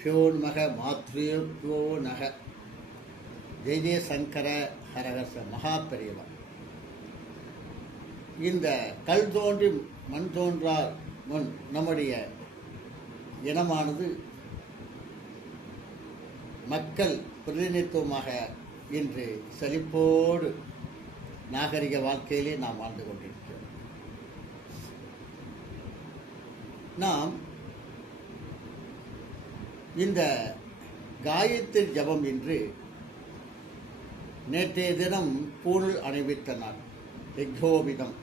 பியோ நமக மாத்ருயோ நக. ஜெய ஜெய சங்கர ஹரஹச மகாபெரியவா. இந்த கல் தோன்றி மண் தோன்றா முன் நம்முடைய இனமானது மக்கள் பிரதிநிதித்துவமாக இன்று செழிப்போடு நாகரிக வாழ்க்கையிலே நாம் வாழ்ந்து கொண்டிருக்கிறோம். நாம் இந்த காயத்ரி ஜபம் என்று நேற்றைய தினம் பூணூல் அணிவித்த நாள் யக்ஞோபிதம்.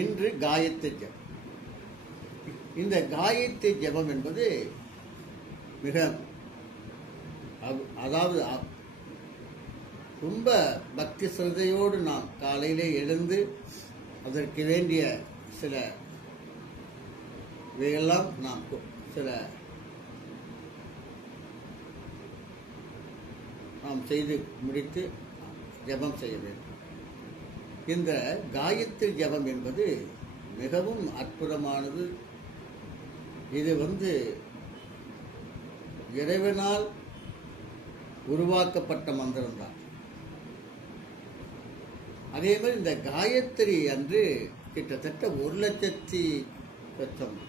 இன்று காயத்ரி ஜபம். இந்த காயத்ரி ஜபம் என்பது மிக அதாவது ரொம்ப பக்தி சிரதையோடு நாம் காலையிலே எழுந்து அதற்கு வேண்டிய சில இவையெல்லாம் நாம் செய்து முடித்து ஜபம் செய்ய வேண்டும். இந்த காயத்ரி ஜபம் என்பது மிகவும் அற்புதமானது. இது இறைவனால் உருவாக்கப்பட்ட மந்திரம்தான். அதே மாதிரி இந்த காயத்ரி அன்று கிட்டத்தட்ட 1,00,000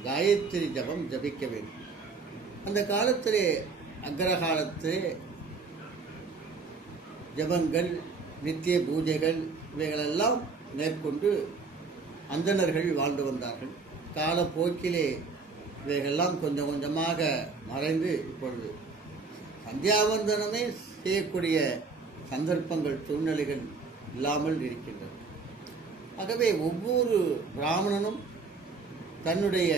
காயத்ரி ஜபம் ஜபிக்க வேண்டும். அந்த காலத்திலே அக்ரகாலத்திலே ஜபங்கள், நித்திய பூஜைகள் இவைகளெல்லாம் மேற்கொண்டு அந்தணர்கள் வாழ்ந்து வந்தார்கள். காலப்போக்கிலே இவைகளெல்லாம் கொஞ்சம் கொஞ்சமாக மறைந்து இப்பொழுது சந்தியாவந்தனமே செய்யக்கூடிய சந்தர்ப்பங்கள், சூழ்நிலைகள் இல்லாமல் இருக்கின்றது. ஆகவே ஒவ்வொரு பிராமணனும் தன்னுடைய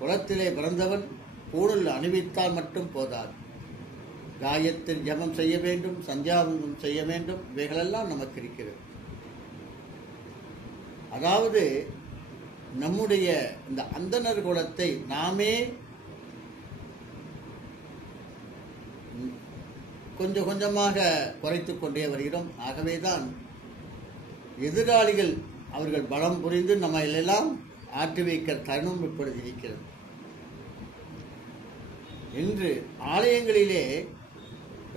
குலத்திலே பிறந்தவன் பூணூல் அணிவித்தால் மட்டும் போதாது. காயத்ரி ஜபம் செய்ய வேண்டும், சந்தியாவந்தனம் செய்ய வேண்டும். இவைகளெல்லாம் நமக்கு இருக்கிறது. அதாவது நம்முடைய இந்த அந்தணர் குலத்தை நாமே கொஞ்சம் கொஞ்சமாக குறைத்துக் கொண்டே வருகிறோம். ஆகவேதான் எதிராளிகள் அவர்கள் பலம் புரிந்து நம்ம எல்லாம் ஆற்றி வைக்கிற தருணம் இப்பொழுது இருக்கிறது. இன்று ஆலயங்களிலே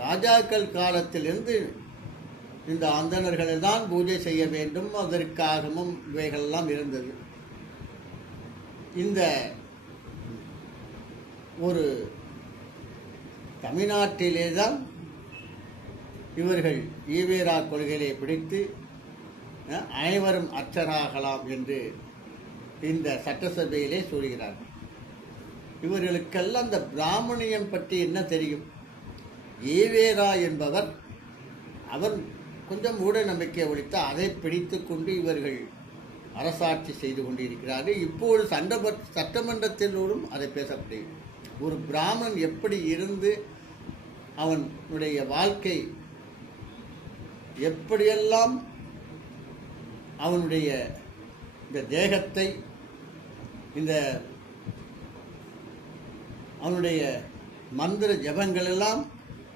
ராஜாக்கள் காலத்திலிருந்து இந்த அந்தணர்களை தான் பூஜை செய்ய வேண்டும், அதற்காகவும் இவைகளெல்லாம் இருந்தது. இந்த ஒரு தமிழ்நாட்டிலே தான் இவர்கள் ஈவேரா கொள்கையை பிடித்து அனைவரும் அர்ச்சராகலாம் என்று இந்த சட்டசபையிலே சொல்கிறார்கள். இவர்களுக்கெல்லாம் அந்த பிராமணியம் பற்றி என்ன தெரியும்? ஈவேரா என்பவர் அவர் கொஞ்சம் மூட நம்பிக்கை ஒழித்த அதை பிடித்து கொண்டு இவர்கள் அரசாட்சி செய்து கொண்டிருக்கிறார்கள். இப்போது சட்டமன்றத்திலோடும் அதை பேசப்படுகிறது. ஒரு பிராமணன் எப்படி இருந்து அவனுடைய வாழ்க்கை எப்படியெல்லாம் அவனுடைய இந்த தேகத்தை, இந்த அவனுடைய மந்திர ஜபங்கள் எல்லாம்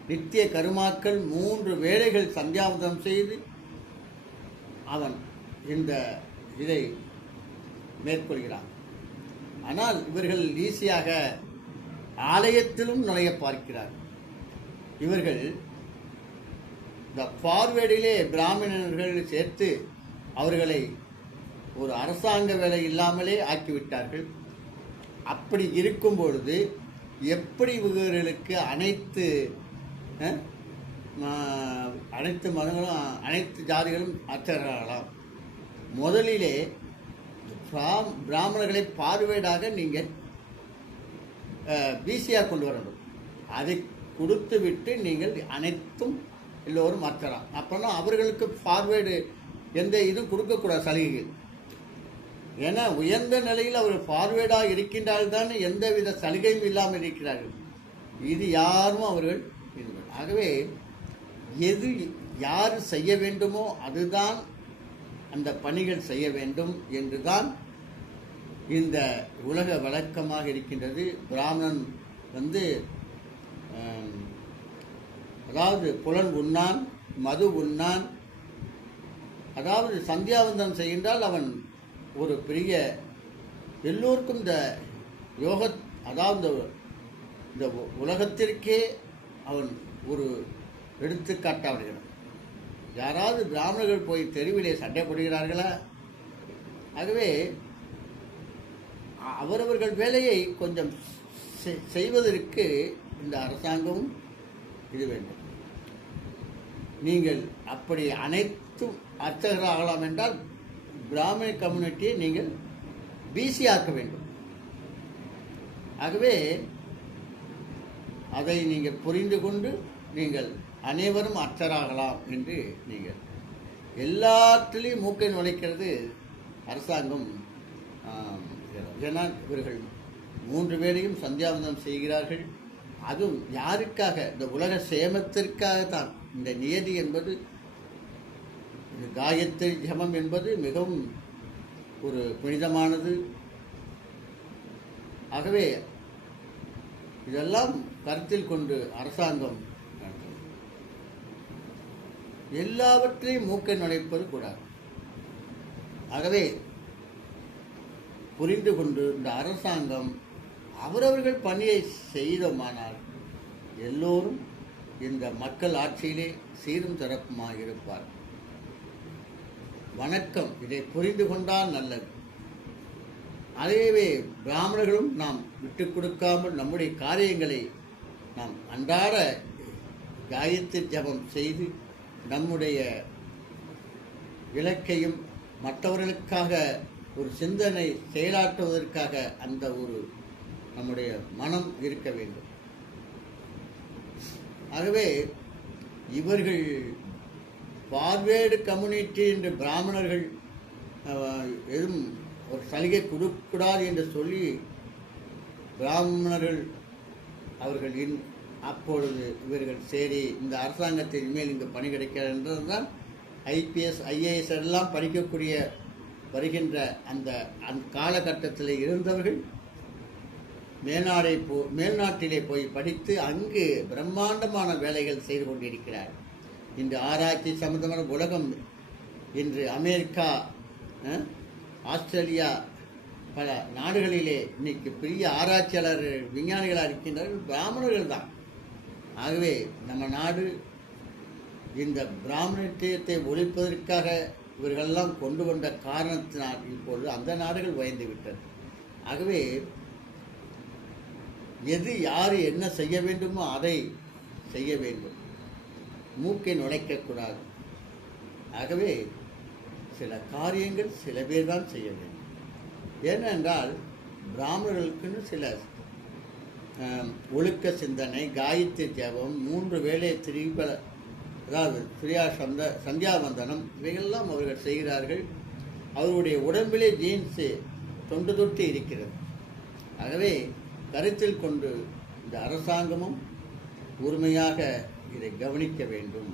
நித்திய கருமாக்கள் 3 வேளைகள் சந்தியாவந்தனம் செய்து அவன் இந்த இதை மேற்கொள்கிறான். ஆனால் இவர்கள் ஈஸியாக ஆலயத்திலும் நுழைய பார்க்கிறார். இவர்கள் இந்த ஃபார்வேர்டிலே பிராமணர்கள் சேர்த்து அவர்களை ஒரு அரசாங்க வேலை இல்லாமலே ஆக்கிவிட்டார்கள். அப்படி இருக்கும் பொழுது எப்படி இவர்களுக்கு அனைத்து மதங்களும் அனைத்து ஜாதிகளும் அர்ச்சகர்களாம்? முதலிலே பிராமணர்களை பார்வையீடாக நீங்கள் பிசிஆர் கொண்டு வரணும். அதை கொடுத்து விட்டு நீங்கள் அனைத்தும் எல்லோரும் மாற்றலாம். அப்போனா அவர்களுக்கு ஃபார்வேர்டு எந்த இதுவும் கொடுக்கக்கூடாது சலுகைகள். ஏன்னா உயர்ந்த நிலையில் அவர் ஃபார்வேர்டாக இருக்கின்றால் தான் எந்தவித சலுகையும் இல்லாமல் இருக்கிறார்கள். இது யாரும் அவர்கள் இது. ஆகவே எது யார் செய்ய வேண்டுமோ அதுதான் அந்த பணிகள் செய்ய வேண்டும் என்றுதான் இந்த உலக வழக்கமாக இருக்கின்றது. பிராமணன் அதாவது புலன் உண்ணான், மது உண்ணான். அதாவது சந்தியாவந்தனம் செய்கின்றால் அவன் ஒரு பெரிய எல்லோருக்கும் இந்த யோக அதாவது இந்த உலகத்திற்கே அவன் ஒரு எடுத்துக்காட்டாகிறான். யாராவது பிராமணர்கள் போய் தெருவிலே சண்டை போடுகிறார்களா? ஆகவே அவரவர்கள் வேலையை கொஞ்சம் செய்வதற்கு இந்த அரசாங்கமும் இது வேண்டும். நீங்கள் அப்படி அனைத்தும் அர்ச்சகராகலாம் என்றால் பிராமண கம்யூனிட்டியை நீங்கள் பிசி ஆக்க வேண்டும். ஆகவே அதை நீங்கள் புரிந்து கொண்டு நீங்கள் அனைவரும் அர்ச்சராகலாம் என்று நீங்கள் எல்லாத்திலையும் மூக்கை நுழைக்கிறது அரசாங்கம். ஏன்னா இவர்கள் 3 பேரையும் சந்தியாவந்தனம் செய்கிறார்கள். அதுவும் யாருக்காக? இந்த உலக சேமத்திற்காகத்தான். இந்த நியதி என்பது, காயத்ரி ஜபம் என்பது மிகவும் ஒரு புனிதமானது. ஆகவே இதெல்லாம் கருத்தில் கொண்டு அரசாங்கம் எல்லாவற்றையும் மூக்கை நுழைப்பது கூடாது. ஆகவே புரிந்து கொண்டு இந்த அரசாங்கம் அவரவர்கள் பணியை செய்தோமானால் எல்லோரும் இந்த மக்கள் ஆட்சியிலே சீரும் சிறப்புமாக இருப்பார். வணக்கம். இதை புரிந்து கொண்டால் நல்லது. அதேவே பிராமணர்களும் நாம் விட்டு கொடுக்காமல் நம்முடைய காரியங்களை நாம் அன்றாட காயத்ரி ஜபம் செய்து நம்முடைய இலக்கையும் மற்றவர்களுக்காக ஒரு சிந்தனை செயலாற்றுவதற்காக அந்த ஒரு நம்முடைய மனம் இருக்க வேண்டும். ஆகவே இவர்கள் பார்வேர்டு கம்யூனிட்டி என்று பிராமணர்கள் எதுவும் ஒரு சலுகை கொடுக்கூடாது என்று சொல்லி பிராமணர்கள் அவர்கள் அப்பொழுது இவர்கள் சரி இந்த அரசாங்கத்தின் மேல் இங்கு பணி கிடைக்கிறது என்றதுதான் ஐபிஎஸ் ஐஏஎஸ் எல்லாம் படிக்கக்கூடிய வருகின்ற அந்த காலகட்டத்தில் இருந்தவர்கள் மேல்நாட்டிலே போய் படித்து அங்கு பிரம்மாண்டமான வேலைகள் செய்து கொண்டிருக்கிறார். இந்த ஆராய்ச்சி சம்பந்தமான உலகம் இன்று அமெரிக்கா, ஆஸ்திரேலியா பல நாடுகளிலே இன்னைக்கு பெரிய ஆராய்ச்சியாளர்கள் விஞ்ஞானிகளாக இருக்கின்றார்கள் பிராமணர்கள் தான். ஆகவே நம்ம நாடு இந்த பிராமணியத்தை ஒழிப்பதற்காக இவர்களெல்லாம் கொண்டு வந்த காரணத்தினால் இப்பொழுது அந்த நாடுகள் பயந்து விட்டது. ஆகவே எது யார் என்ன செய்ய வேண்டுமோ அதை செய்ய வேண்டும், மூக்கை நுழைக்கக்கூடாது. ஆகவே சில காரியங்கள் சில பேர் தான் செய்ய வேண்டும். ஏனென்றால் பிராமணர்களுக்குன்னு சில ஒழுக்க சிந்தனை, காயத்ரி ஜபம், 3 வேளை அதாவது சந்தியாவந்தனம் இவைகளெல்லாம் அவர்கள் செய்கிறார்கள். அவருடைய உடம்பிலே ஜீன்ஸு தொண்டு தொட்டு இருக்கிறது. ஆகவே கருத்தில் கொண்டு இந்த அரசாங்கமும் உரிமையாக இதை கவனிக்க வேண்டும்.